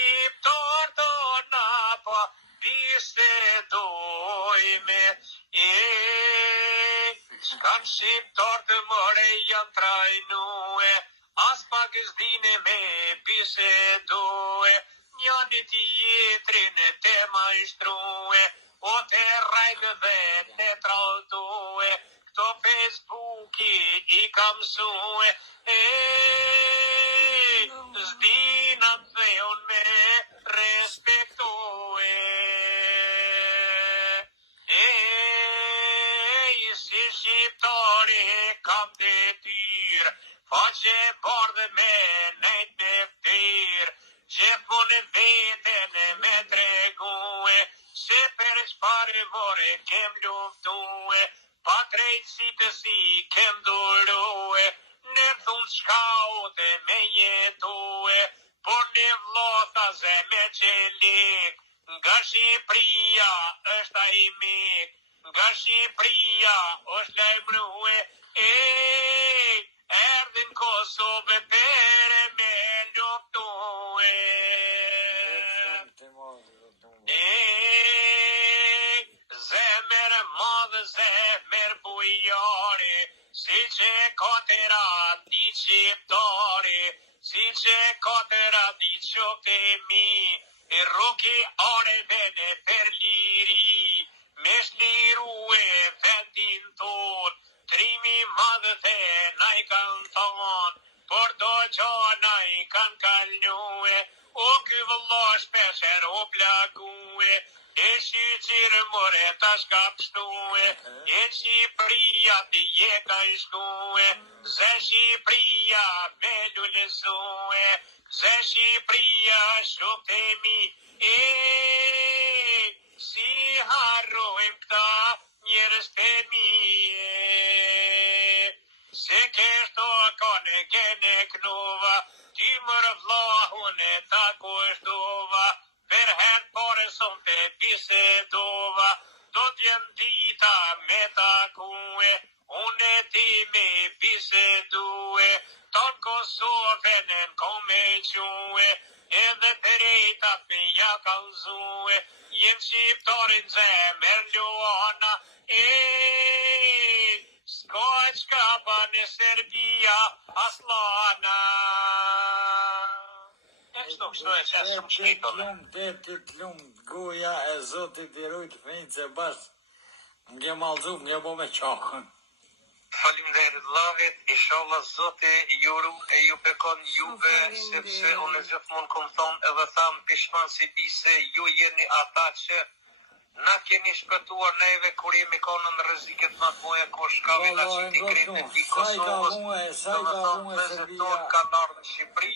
shqiptar tona po bisedojme. Shkan shqiptar të more janë trajnue, as pak s'dine me bisedue, njani tjetrin te majstrue, o te rajtë dhe te traldue, këto Facebooki i kam sue, s'dina dhe unë me respektue. Si shqiptari kam të tyrë, faqe bardhe me nejt me ftyrë, gjithmonë veten me tregue, se për çfarë more kem luftue, pa drejtësi të si kem durue, ne thunë çka ote me jetue, por ne vllota ze me qelik, nga Shqipëria është ai mik, nga Shqipëria është lajmërue, erdhin Kosovë pere me luftue. Zemër madhe, zemër bujari, si që katera di qiptari, si që katera di qoftemi, e roki are vene për liri, me shlirue vendin ton, trimi madhe dhe na i kanë thonë, por do gjana i kanë kalnue, o ky vëlla shpesher o plague, e shqyqirë more tash ka pështue, e Shqipëria t'i je ka i shkue, ze Shqipëria me lullëzue, ze Shqipëria shuktemi, si harrojmë këta njërës të mi, se kështo kone gene knova, ty mërë vlahune ta kushtova, për herë pare son të bisedova, do t'jem dita me takue, une ti me bisedue, ton Kosovënën kome que, edhe përrejtat me ja kalzue, jem shqiptarin zemër luana, s'ka qka pa në Serbia aslana. Kështu e qesë shumë shqiptone. Të lumë goja e zotit i rujtë fënjë se bashkë nge malzum, nge bo me qahën. Faleminderit vllavit, inshallah zoti ju bekon juve, sepse unë gjithmonë kom thonë edhe tham pishman si di se ju jeni ata që na keni shpëtuar neve kur jemi konë në rreziqet më të mëdha kur shkave na qiti kretë i Kosovës, do me thonë vezet tonë kanë ardhur në Shqipëri,